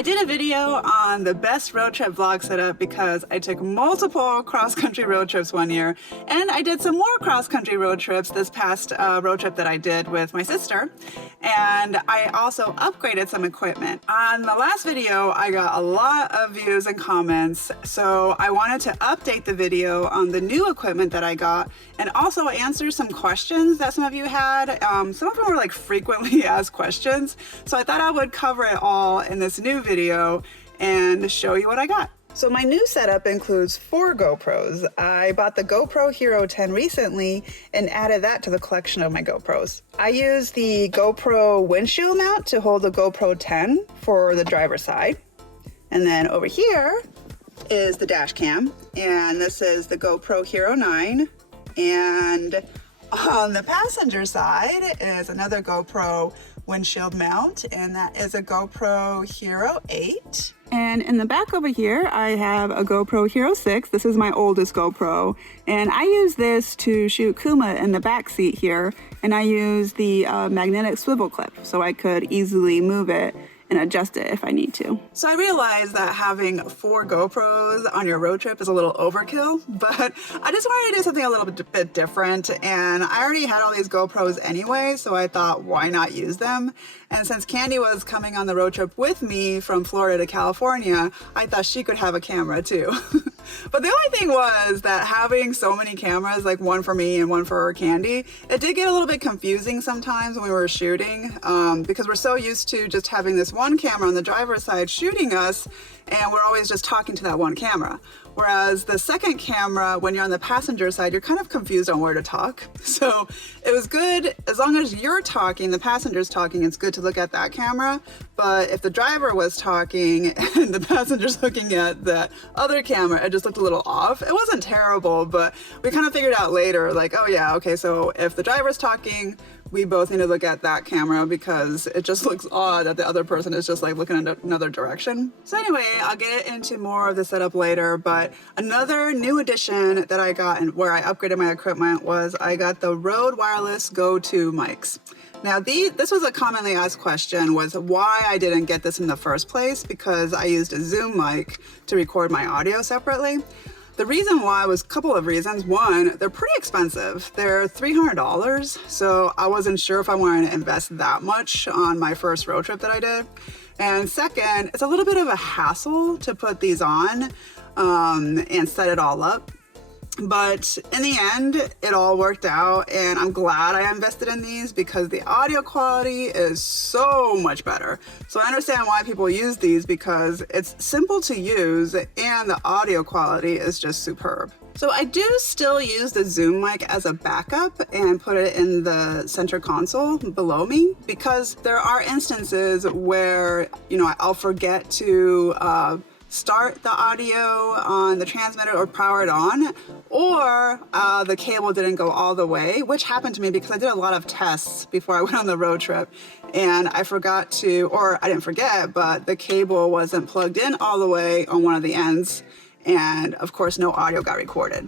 I did a video on the best road trip vlog setup because I took multiple cross-country road trips one year, and I did some more cross-country road trips this past road trip that I did with my sister, and I also upgraded some equipment. On the last video, I got a lot of views and comments, so I wanted to update the video on the new equipment that I got and also answer some questions that some of you had. Some of them were like frequently asked questions, so I thought I would cover it all in this new video and show you what I got. So my new setup includes 4 GoPros. I bought the GoPro HERO 10 recently and added that to the collection of my GoPros. I use the GoPro windshield mount to hold the GoPro 10 for the driver's side. And then over here is the dash cam, and this is the GoPro HERO 9. And on the passenger side is another GoPro windshield mount, and that is a GoPro HERO 8. And in the back over here, I have a GoPro HERO 6. This is my oldest GoPro, and I use this to shoot Kuma in the back seat here, and I use the magnetic swivel clip so I could easily move it and adjust it if I need to. So I realized that having 4 GoPros on your road trip is a little overkill, but I just wanted to do something a little bit different, and I already had all these GoPros anyway, so I thought, why not use them? And since Candy was coming on the road trip with me from Florida to California, I thought she could have a camera too. But the only thing was that having so many cameras, like one for me and one for Candy, it did get a little bit confusing sometimes when we were shooting, because we're so used to just having this one camera on the driver's side shooting us, and we're always just talking to that one camera. Whereas the second camera, when you're on the passenger side, you're kind of confused on where to talk. So it was good, as long as you're talking, the passenger's talking, it's good to look at that camera. But if the driver was talking and the passenger's looking at the other camera, it just looked a little off. It wasn't terrible, but we kind of figured out later, like, oh yeah, okay, so if the driver's talking, we both need to look at that camera because it just looks odd that the other person is just like looking in another direction. So anyway, I'll get into more of the setup later, but another new addition that I got and where I upgraded my equipment was I got the Rode Wireless Go 2 mics. Now this was a commonly asked question, was why I didn't get this in the first place, because I used a Zoom mic to record my audio separately. The reason why was a couple of reasons. One, they're pretty expensive. They're $300, so I wasn't sure if I wanted to invest that much on my first road trip that I did. And second, it's a little bit of a hassle to put these on and set it all up. But in the end, it all worked out, and I'm glad I invested in these because the audio quality is so much better. So I understand why people use these, because it's simple to use and the audio quality is just superb. So I do still use the Zoom mic as a backup and put it in the center console below me, because there are instances where, you know, I'll forget to start the audio on the transmitter or power it on, or the cable didn't go all the way, which happened to me because I did a lot of tests before I went on the road trip, and I forgot to, or I didn't forget, but the cable wasn't plugged in all the way on one of the ends, and of course no audio got recorded.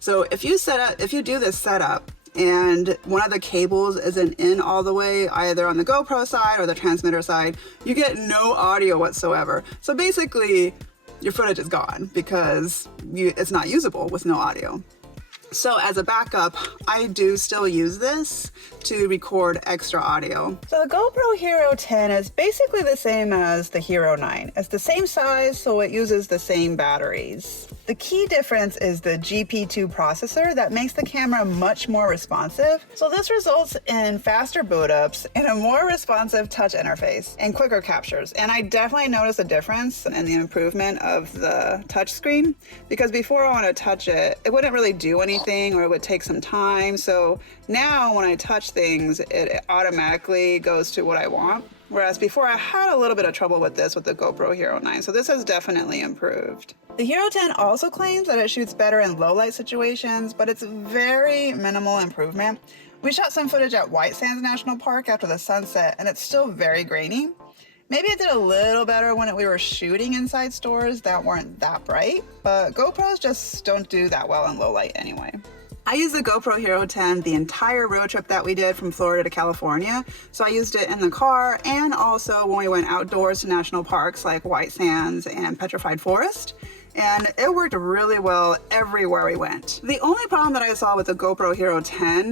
So if you do this setup and one of the cables isn't in all the way, either on the GoPro side or the transmitter side, you get no audio whatsoever. So basically, your footage is gone because it's not usable with no audio. So as a backup, I do still use this to record extra audio. So the GoPro HERO 10 is basically the same as the HERO 9. It's the same size, so it uses the same batteries. The key difference is the GP2 processor that makes the camera much more responsive. So this results in faster boot ups and a more responsive touch interface and quicker captures. And I definitely noticed a difference in the improvement of the touch screen, because before I want to touch it, it wouldn't really do anything, or it would take some time. So now when I touch things, it automatically goes to what I want. Whereas before I had a little bit of trouble with this with the GoPro HERO 9, so this has definitely improved. The HERO 10 also claims that it shoots better in low light situations, but it's very minimal improvement. We shot some footage at White Sands National Park after the sunset, and it's still very grainy. Maybe it did a little better when we were shooting inside stores that weren't that bright, but GoPros just don't do that well in low light anyway. I used the GoPro Hero 10 the entire road trip that we did from Florida to California. So I used it in the car and also when we went outdoors to national parks like White Sands and Petrified Forest. And it worked really well everywhere we went. The only problem that I saw with the GoPro Hero 10,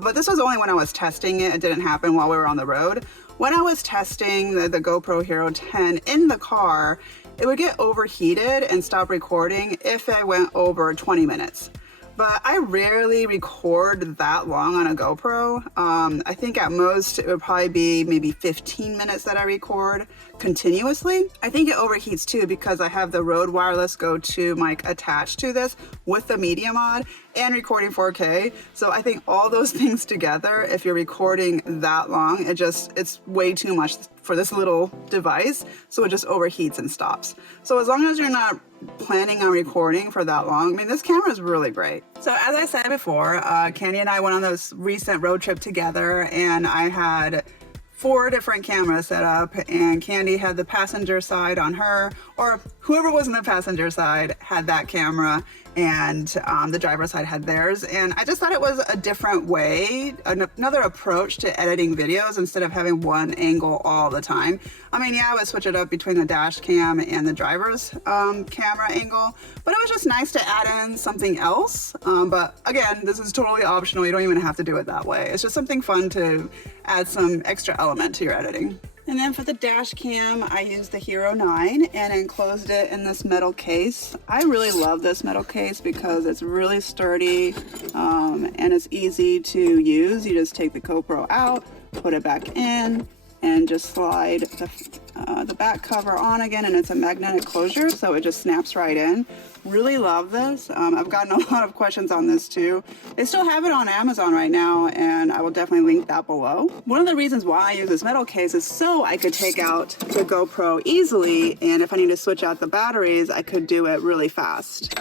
but this was only when I was testing it, it didn't happen while we were on the road. When I was testing the GoPro Hero 10 in the car, it would get overheated and stop recording if I went over 20 minutes. But I rarely record that long on a GoPro. I think at most it would probably be maybe 15 minutes that I record continuously. I think it overheats too because I have the Rode Wireless Go 2 mic attached to this with the Media Mod and recording 4K. So I think all those things together, if you're recording that long, it's way too much for this little device. So it just overheats and stops. So as long as you're not planning on recording for that long, I mean, this camera is really great. So as I said before, Candy and I went on this recent road trip together and I had 4 different cameras set up, and Candy had the passenger side on her, or whoever was in the passenger side had that camera, and the driver's side had theirs. And I just thought it was a different way, another approach to editing videos instead of having one angle all the time. I mean, yeah, I would switch it up between the dash cam and the driver's camera angle, but it was just nice to add in something else. But again, this is totally optional. You don't even have to do it that way. It's just something fun to add some extra element to your editing. And then for the dash cam, I used the Hero 9 and enclosed it in this metal case. I really love this metal case because it's really sturdy and it's easy to use. You just take the GoPro out, put it back in, and just slide the back cover on again, and it's a magnetic closure, so it just snaps right in. Really love this. I've gotten a lot of questions on this too. They still have it on Amazon right now, and I will definitely link that below. One of the reasons why I use this metal case is so I could take out the GoPro easily, and if I need to switch out the batteries, I could do it really fast.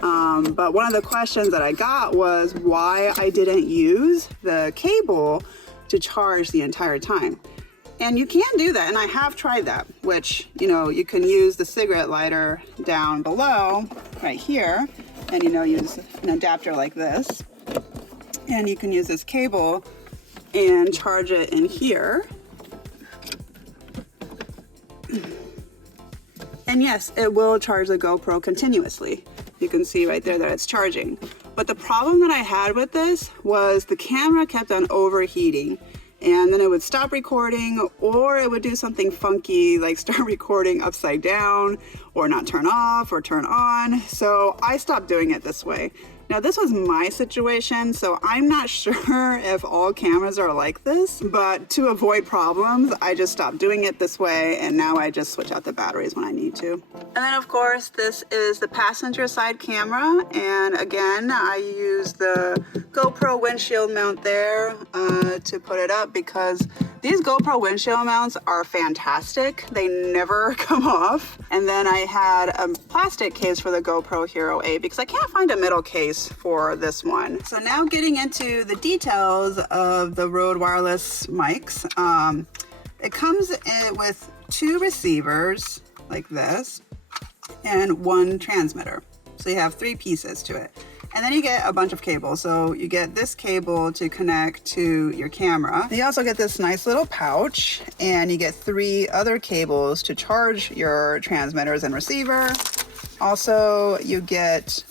But one of the questions that I got was why I didn't use the cable to charge the entire time. And you can do that, and I have tried that, which, you know, you can use the cigarette lighter down below, right here, and, you know, use an adapter like this. And you can use this cable and charge it in here. And yes, it will charge the GoPro continuously. You can see right there that it's charging. But the problem that I had with this was the camera kept on overheating. And then it would stop recording, or it would do something funky like start recording upside down or not turn off or turn on. So I stopped doing it this way. Now this was my situation, so I'm not sure if all cameras are like this, but to avoid problems, I just stopped doing it this way, and now I just switch out the batteries when I need to. And then of course, this is the passenger side camera, and again, I use the GoPro windshield mount there to put it up because these GoPro windshield mounts are fantastic. They never come off. And then I had a plastic case for the GoPro Hero 8 because I can't find a metal case for this one. So now getting into the details of the Rode wireless mics. It comes in with 2 receivers like this and 1 transmitter. So you have 3 pieces to it. And then you get a bunch of cables. So you get this cable to connect to your camera. You also get this nice little pouch, and you get 3 other cables to charge your transmitters and receiver. Also, you get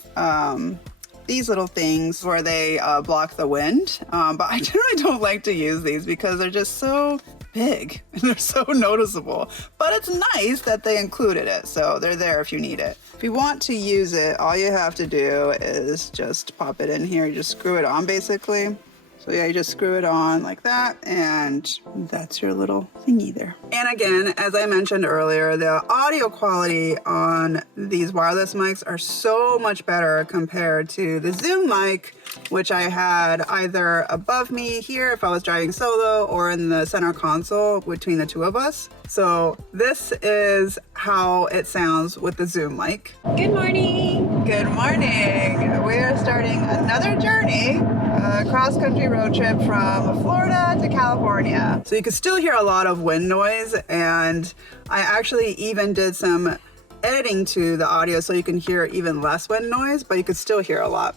these little things where they block the wind. But I generally don't like to use these because they're just so big and they're so noticeable. But it's nice that they included it, so they're there if you need it. If you want to use it, all you have to do is just pop it in here. You just screw it on basically. So yeah, you just screw it on like that, and that's your little thingy there. And again, as I mentioned earlier, the audio quality on these wireless mics are so much better compared to the Zoom mic, which I had either above me here if I was driving solo or in the center console between the 2 of us. So this is how it sounds with the Zoom mic. Good morning. Good morning. We are starting another journey, a cross-country road trip from Florida to California. So you can still hear a lot of wind noise, and I actually even did some editing to the audio so you can hear even less wind noise, but you can still hear a lot.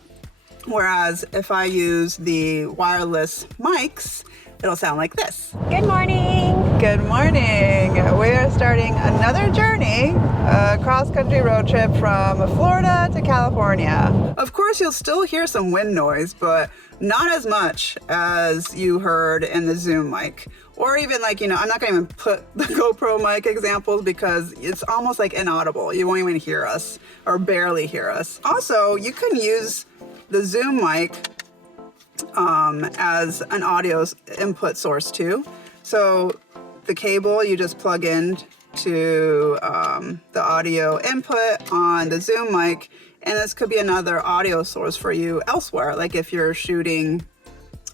Whereas if I use the wireless mics, it'll sound like this. Good morning. Good morning. We are starting another journey, a cross-country road trip from Florida to California. Of course, you'll still hear some wind noise, but not as much as you heard in the Zoom mic. Or even like, I'm not gonna even put the GoPro mic examples because it's almost like inaudible. You won't even hear us or barely hear us. Also, you can use the Zoom mic as an audio input source too. So the cable you just plug in to the audio input on the Zoom mic, and this could be another audio source for you elsewhere. Like if you're shooting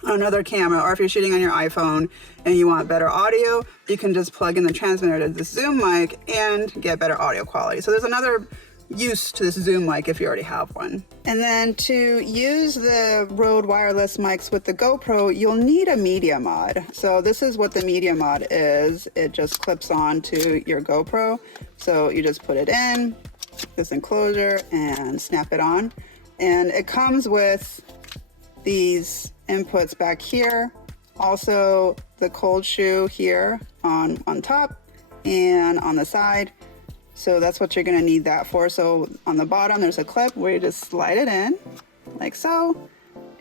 on another camera or if you're shooting on your iPhone and you want better audio, you can just plug in the transmitter to the Zoom mic and get better audio quality. So there's another use to this Zoom mic if you already have one. And then to use the Rode wireless mics with the GoPro, you'll need a Media Mod. So this is what the Media Mod is. It just clips on to your GoPro. So you just put it in this enclosure and snap it on. And it comes with these inputs back here. Also the cold shoe here on top and on the side. So that's what you're gonna need that for. So on the bottom, there's a clip where you just slide it in like so.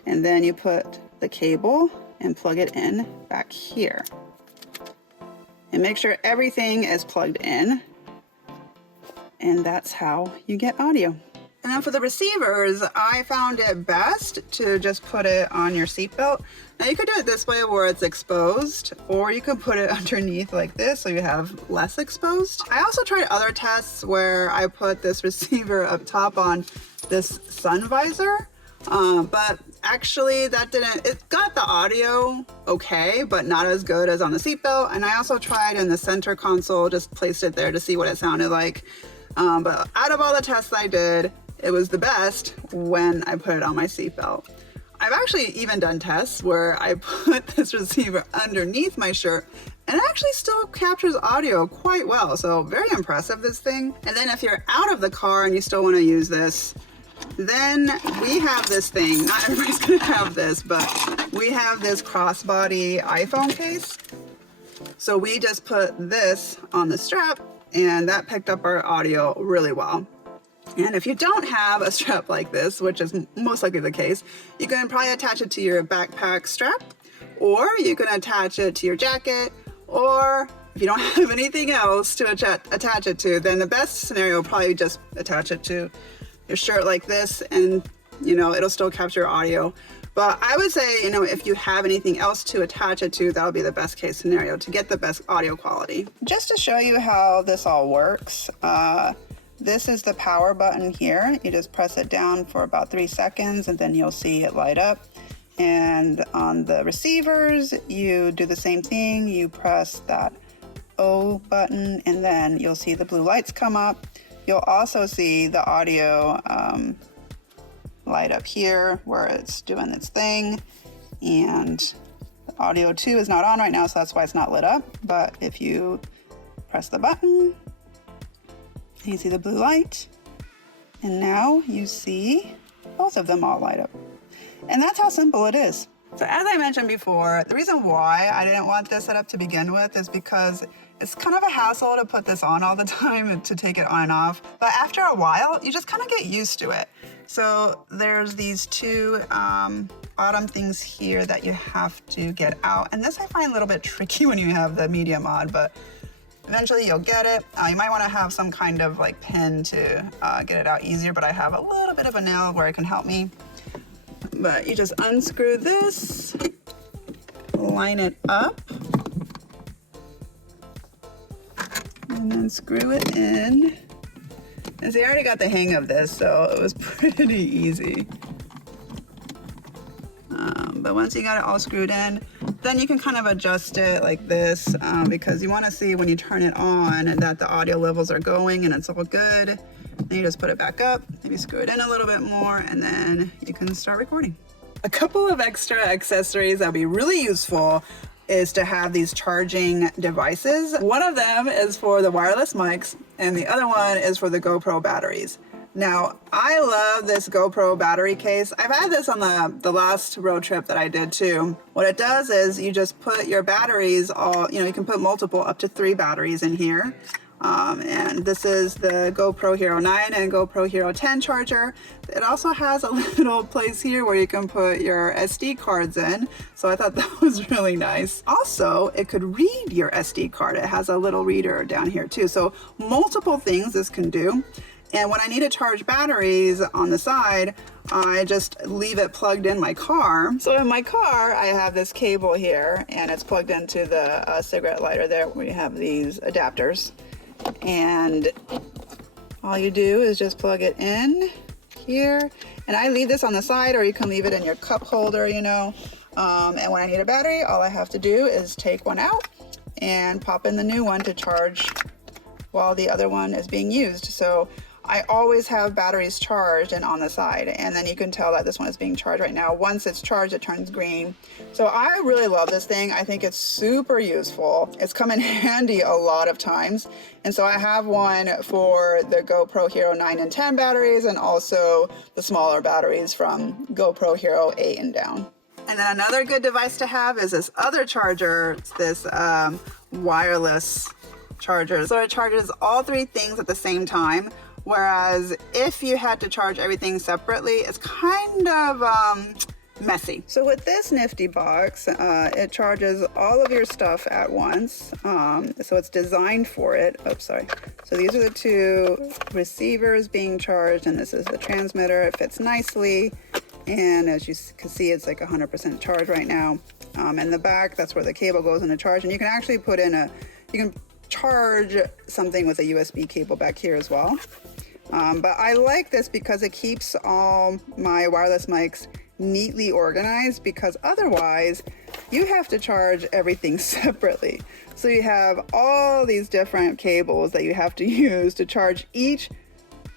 And then you put the cable and plug it in back here. And make sure everything is plugged in. And that's how you get audio. And then for the receivers, I found it best to just put it on your seatbelt. Now you could do it this way where it's exposed, or you could put it underneath like this so you have less exposed. I also tried other tests where I put this receiver up top on this sun visor, but actually that it got the audio okay, but not as good as on the seatbelt. And I also tried in the center console, just placed it there to see what it sounded like. But out of all the tests I did, it was the best when I put it on my seatbelt. I've actually even done tests where I put this receiver underneath my shirt and it actually still captures audio quite well. So very impressive, this thing. And then if you're out of the car and you still want to use this, then we have this thing. Not everybody's gonna have this, but we have this crossbody iPhone case. So we just put this on the strap and that picked up our audio really well. And if you don't have a strap like this, which is most likely the case, you can probably attach it to your backpack strap, or you can attach it to your jacket, or if you don't have anything else to attach it to, then the best scenario will probably just attach it to your shirt like this, and it'll still capture audio. But I would say, if you have anything else to attach it to, that'll be the best case scenario to get the best audio quality. Just to show you how this all works, this is the power button here. You just press it down for about 3 seconds and then you'll see it light up. And on the receivers, you do the same thing. You press that O button and then you'll see the blue lights come up. You'll also see the audio light up here where it's doing its thing. And the audio 2 is not on right now, so that's why it's not lit up. But if you press the button, you see the blue light, and now you see both of them all light up. And that's how simple it is. So as I mentioned before, the reason why I didn't want this set up to begin with is because it's kind of a hassle to put this on all the time and to take it on and off. But after a while, you just kind of get used to it. So there's these two bottom things here that you have to get out. And this I find a little bit tricky when you have the Media Mod, but eventually you'll get it. You might want to have some kind of like pin to get it out easier, but I have a little bit of a nail where it can help me. But you just unscrew this, line it up, and then screw it in. And see, I already got the hang of this, so it was pretty easy. But once you got it all screwed in, then you can kind of adjust it like this because you want to see when you turn it on and that the audio levels are going and it's all good. Then you just put it back up, maybe screw it in a little bit more, and then you can start recording. A couple of extra accessories that'll be really useful is to have these charging devices. One of them is for the wireless mics and the other one is for the GoPro batteries. Now, I love this GoPro battery case. I've had this on the last road trip that I did too. What it does is you just put your batteries all, you can put multiple, up to 3 batteries in here. And this is the GoPro Hero 9 and GoPro Hero 10 charger. It also has a little place here where you can put your SD cards in. So I thought that was really nice. Also, it could read your SD card. It has a little reader down here too. So multiple things this can do. And when I need to charge batteries on the side, I just leave it plugged in my car. So in my car, I have this cable here and it's plugged into the cigarette lighter there where you have these adapters. And all you do is just plug it in here. And I leave this on the side, or you can leave it in your cup holder, And when I need a battery, all I have to do is take one out and pop in the new one to charge while the other one is being used. So I always have batteries charged and on the side, and then you can tell that this one is being charged right now. Once it's charged, it turns green. So I really love this thing. I think it's super useful. It's come in handy a lot of times. And so I have one for the GoPro Hero 9 and 10 batteries, and also the smaller batteries from GoPro Hero 8 and down. And then another good device to have is this other charger, this wireless charger. So it charges all 3 things at the same time. Whereas if you had to charge everything separately, it's kind of messy. So with this nifty box, it charges all of your stuff at once. So it's designed for it. Oops, sorry. So these are the 2 receivers being charged, and this is the transmitter. It fits nicely. And as you can see, it's like 100% charge right now. In the back, that's where the cable goes in the charge. And you can actually put in you can charge something with a USB cable back here as well. But I like this because it keeps all my wireless mics neatly organized, because otherwise you have to charge everything separately. So you have all these different cables that you have to use to charge each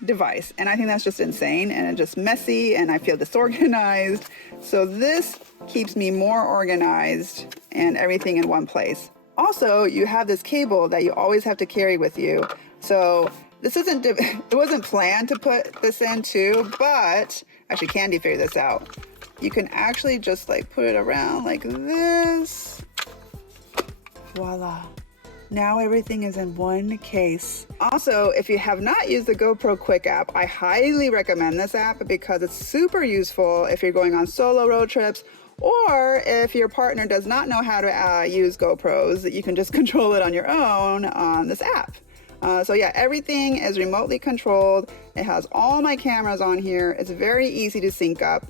device. And I think that's just insane, and it's just messy, and I feel disorganized. So this keeps me more organized and everything in one place. Also, you have this cable that you always have to carry with you. So this it wasn't planned to put this in too, but actually Candy figured this out. You can actually just like put it around like this. Voila. Now everything is in one case. Also, if you have not used the GoPro Quik app, I highly recommend this app because it's super useful if you're going on solo road trips, or if your partner does not know how to use GoPros, you can just control it on your own on this app. So yeah, everything is remotely controlled. It has all my cameras on here. It's very easy to sync up.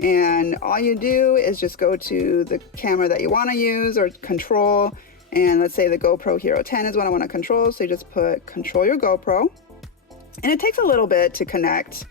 And all you do is just go to the camera that you want to use or control. And let's say the GoPro Hero 10 is what I want to control. So you just put control your GoPro. And it takes a little bit to connect,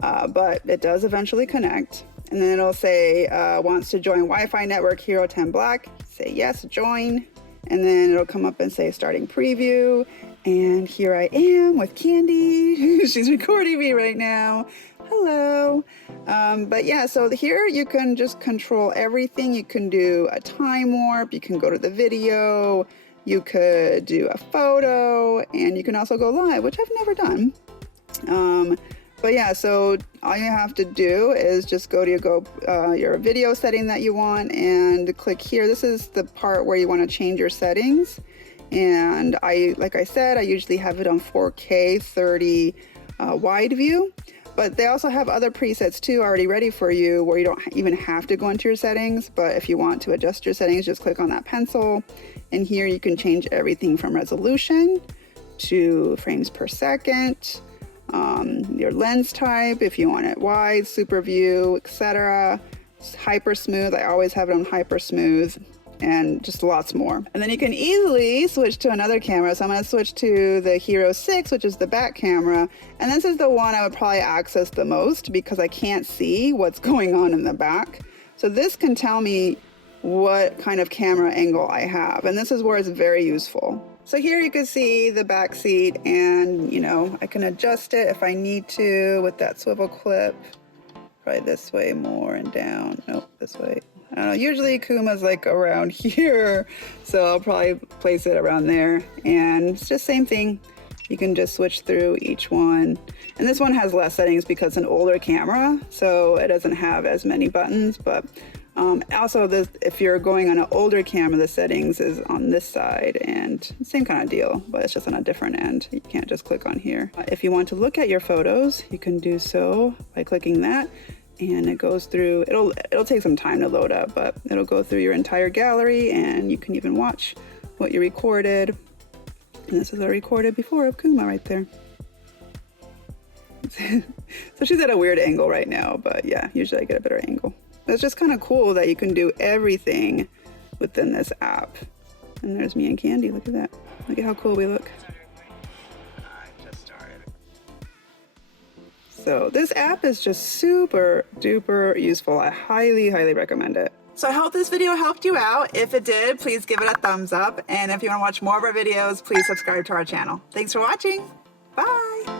but it does eventually connect. And then it'll say, wants to join Wi-Fi network Hero 10 Black. Say yes, join. And then it'll come up and say starting preview. And here I am with Candy. She's recording me right now. Hello. But yeah, so here you can just control everything. You can do a time warp. You can go to the video. You could do a photo. And you can also go live, which I've never done. But yeah, so all you have to do is just go to your video setting that you want and click here. This is the part where you want to change your settings. And like I said, I usually have it on 4K 30 wide view, but they also have other presets too already ready for you where you don't even have to go into your settings. But if you want to adjust your settings, just click on that pencil. And here you can change everything from resolution to frames per second, your lens type, if you want it wide, super view, etc. Hyper smooth, I always have it on hyper smooth, and just lots more. And then you can easily switch to another camera. So I'm going to switch to the Hero 6, which is the back camera. And this is the one I would probably access the most because I can't see what's going on in the back. So this can tell me what kind of camera angle I have. And this is where it's very useful. So here you can see the back seat, and I can adjust it if I need to with that swivel clip. Probably this way more and down. Nope, this way. I don't know, usually Kuma's like around here, so I'll probably place it around there. And it's just same thing. You can just switch through each one. And this one has less settings because it's an older camera, so it doesn't have as many buttons. But also, if you're going on an older camera, the settings is on this side, and same kind of deal, but it's just on a different end. You can't just click on here. If you want to look at your photos, you can do so by clicking that, and it goes through. It'll take some time to load up, but it'll go through your entire gallery, and you can even watch what you recorded. And this is a recorded before of Kuma right there. So she's at a weird angle right now, but yeah, usually I get a better angle. It's just kind of cool that you can do everything within this app. And there's me and Candy, look at that. Look at how cool we look. So this app is just super duper useful. I highly, highly recommend it. So I hope this video helped you out. If it did, please give it a thumbs up. And if you want to watch more of our videos, please subscribe to our channel. Thanks for watching. Bye.